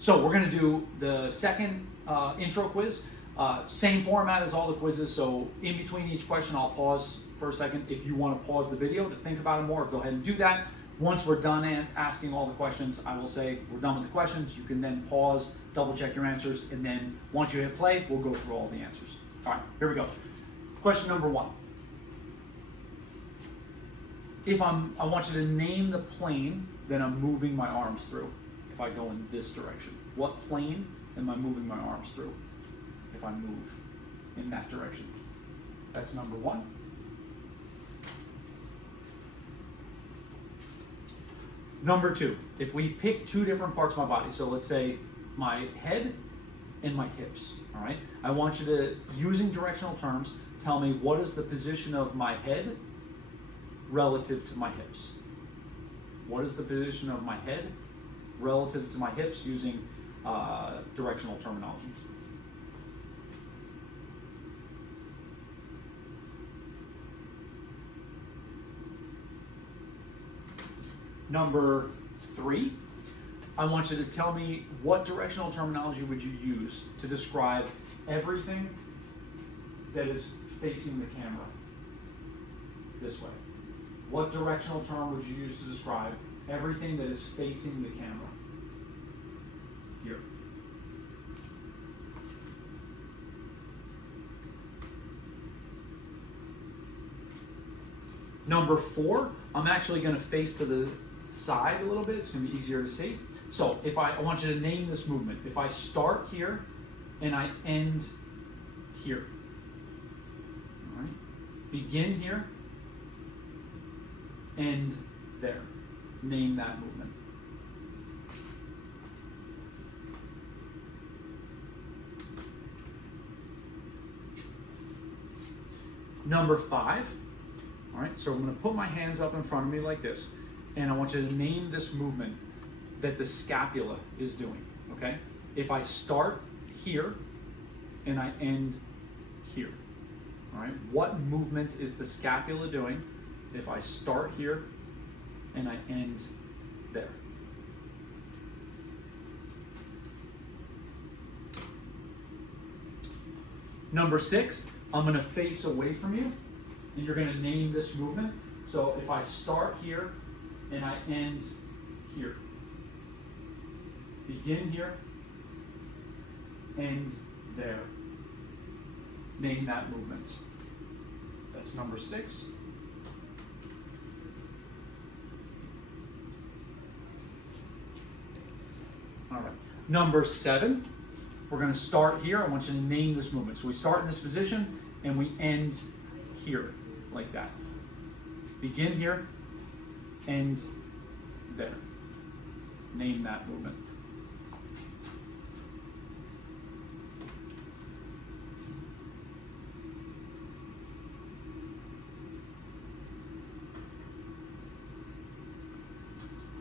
So we're going to do the second intro quiz. Same format as all the quizzes, so in between each question I'll pause for a second. If you want to pause the video to think about it more, go ahead and do that. Once we're done asking all the questions, I will say we're done with the questions. You can then pause, double check your answers, and then once you hit play, we'll go through all the answers. All right, here we go. Question number 1. I want you to name the plane that I'm moving my arms through. If I go in this direction, what plane am I moving my arms through? If I move in that direction, that's number 1. Number 2, if we pick 2 different parts of my body, so let's say my head and my hips, all right? I want you to, using directional terms, tell me what is the position of my head relative to my hips. What is the position of my head relative to my hips using directional terminology? Number 3, I want you to tell me what directional terminology would you use to describe everything that is facing the camera this way. What directional term would you use to describe everything that is facing the camera here? Number 4, I'm actually going to face to the side a little bit. It's going to be easier to see. So if I want you to name this movement. If I start here and I end here. All right. Begin here. End there. Name that movement. Number 5. All right, so I'm going to put my hands up in front of me like this, and I want you to name this movement that the scapula is doing, okay? If I start here and I end here, all right? What movement is the scapula doing if I start here and I end there? Number 6, I'm going to face away from you. And you're going to name this movement. So if I start here and I end here, begin here, end there, name that movement. That's number 6. All right. Number 7, we're going to start here. I want you to name this movement. So we start in this position and we end here. Like that. Begin here, end there. Name that movement.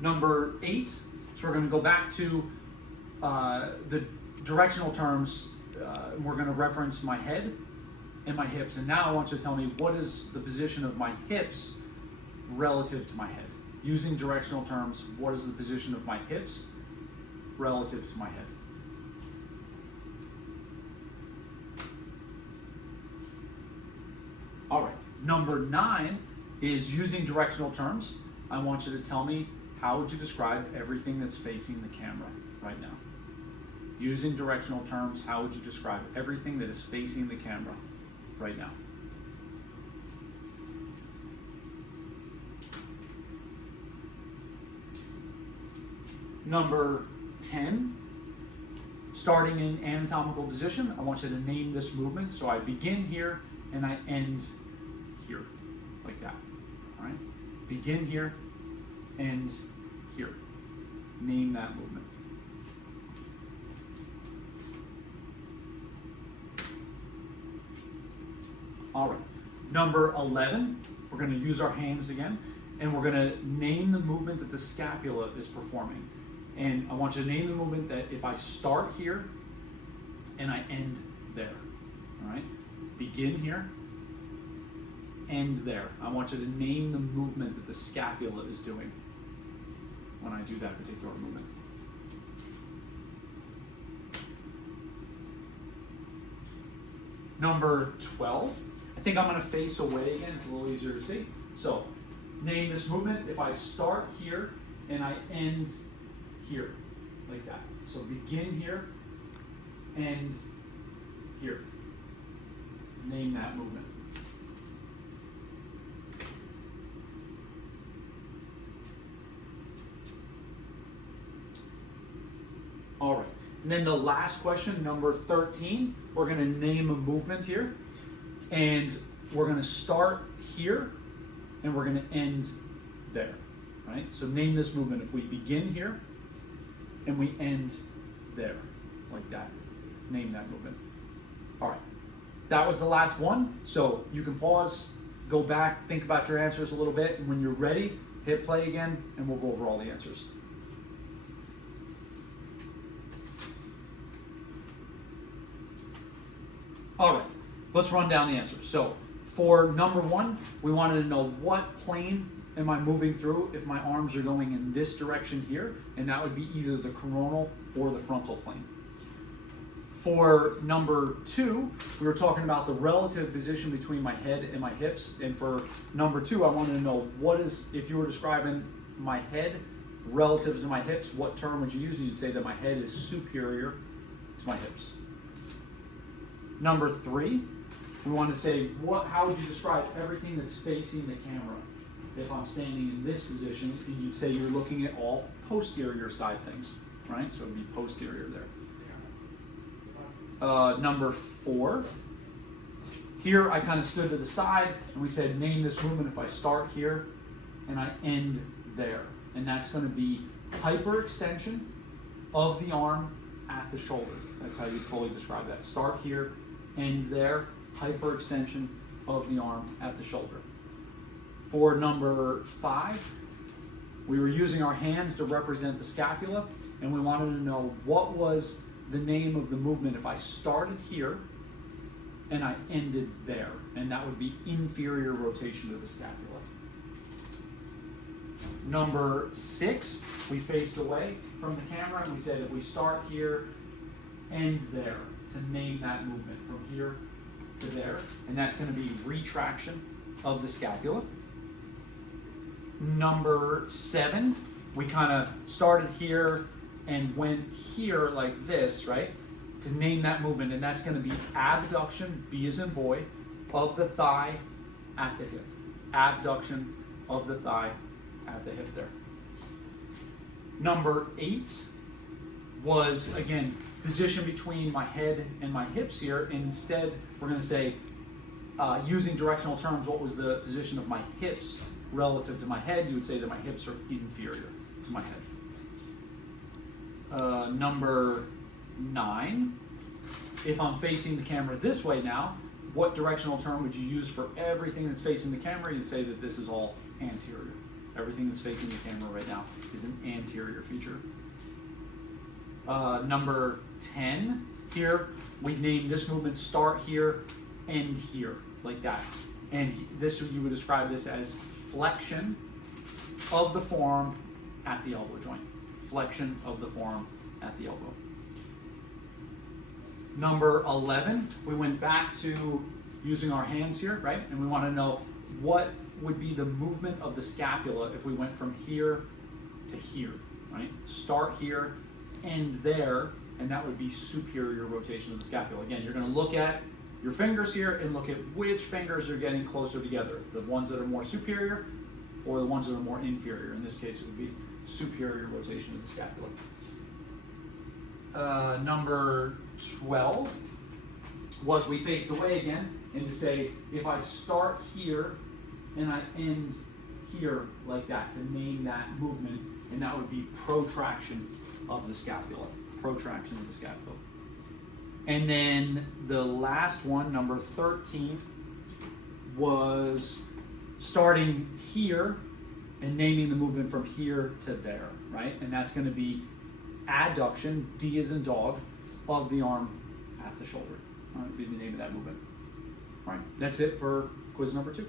Number 8, so we're going to go back to the directional terms. We're going to reference my head and my hips, and now I want you to tell me what is the position of my hips relative to my head. Using directional terms, what is the position of my hips relative to my head? All right, number 9 is using directional terms. I want you to tell me how would you describe everything that's facing the camera right now. Using directional terms, how would you describe everything that is facing the camera right now? Number 10, starting in anatomical position, I want you to name this movement. So I begin here and I end here, like that. All right? Begin here, end here. Name that movement. All right, number 11, we're going to use our hands again, and we're going to name the movement that the scapula is performing. And I want you to name the movement that if I start here and I end there, all right? Begin here, end there. I want you to name the movement that the scapula is doing when I do that particular movement. Number 12, I think I'm gonna face away again, it's a little easier to see. So, name this movement. If I start here and I end here, like that. So begin here, end here. Name that movement. All right, and then the last question, number 13, we're gonna name a movement here, and we're gonna start here, and we're gonna end there, right? So name this movement. If we begin here, and we end there, like that. Name that movement. All right, that was the last one. So you can pause, go back, think about your answers a little bit, and when you're ready, hit play again, and we'll go over all the answers. All right, let's run down the answers. So for number 1, we wanted to know what plane am I moving through if my arms are going in this direction here, and that would be either the coronal or the frontal plane. For number 2, we were talking about the relative position between my head and my hips, and for number 2, I wanted to know what is, if you were describing my head relative to my hips, what term would you use? You'd say that my head is superior to my hips. Number 3, we want to say, how would you describe everything that's facing the camera? If I'm standing in this position, you'd say you're looking at all posterior side things, right? So it would be posterior there. Number 4, here I kind of stood to the side and we said, name this movement if I start here and I end there. And that's going to be hyperextension of the arm at the shoulder. That's how you fully describe that. Start here, end there, hyperextension of the arm at the shoulder. For number 5, we were using our hands to represent the scapula, and we wanted to know what was the name of the movement if I started here and I ended there, and that would be inferior rotation of the scapula. Number 6, we faced away from the camera and we said if we start here, end there, to name that movement from here to there, and that's going to be retraction of the scapula. Number 7, we kind of started here and went here like this, right? To name that movement, and that's going to be abduction, B as in boy, of the thigh at the hip. Abduction of the thigh at the hip there. Number 8 was, again, position between my head and my hips here, and instead we're going to say, using directional terms, what was the position of my hips relative to my head? You would say that my hips are inferior to my head. Number 9, if I'm facing the camera this way now, what directional term would you use for everything that's facing the camera? You'd say that this is all anterior. Everything that's facing the camera right now is an anterior feature. Number 10, here we named this movement start here, end here, like that. And this, you would describe this as flexion of the forearm at the elbow joint. Flexion of the forearm at the elbow. Number 11, we went back to using our hands here, right? And we want to know what would be the movement of the scapula if we went from here to here, right? Start here, end there, and that would be superior rotation of the scapula. Again, you're going to look at your fingers here and look at which fingers are getting closer together, the ones that are more superior or the ones that are more inferior. In this case, it would be superior rotation of the scapula. Number 12 was we faced away again, and to say if I start here and I end here like that, to name that movement, and that would be protraction of the scapula. Protraction of the scapula. And then the last one, number 13, was starting here and naming the movement from here to there, right? And that's going to be adduction, D as in dog, of the arm at the shoulder. All right, be the name of that movement. All right, that's it for quiz number 2.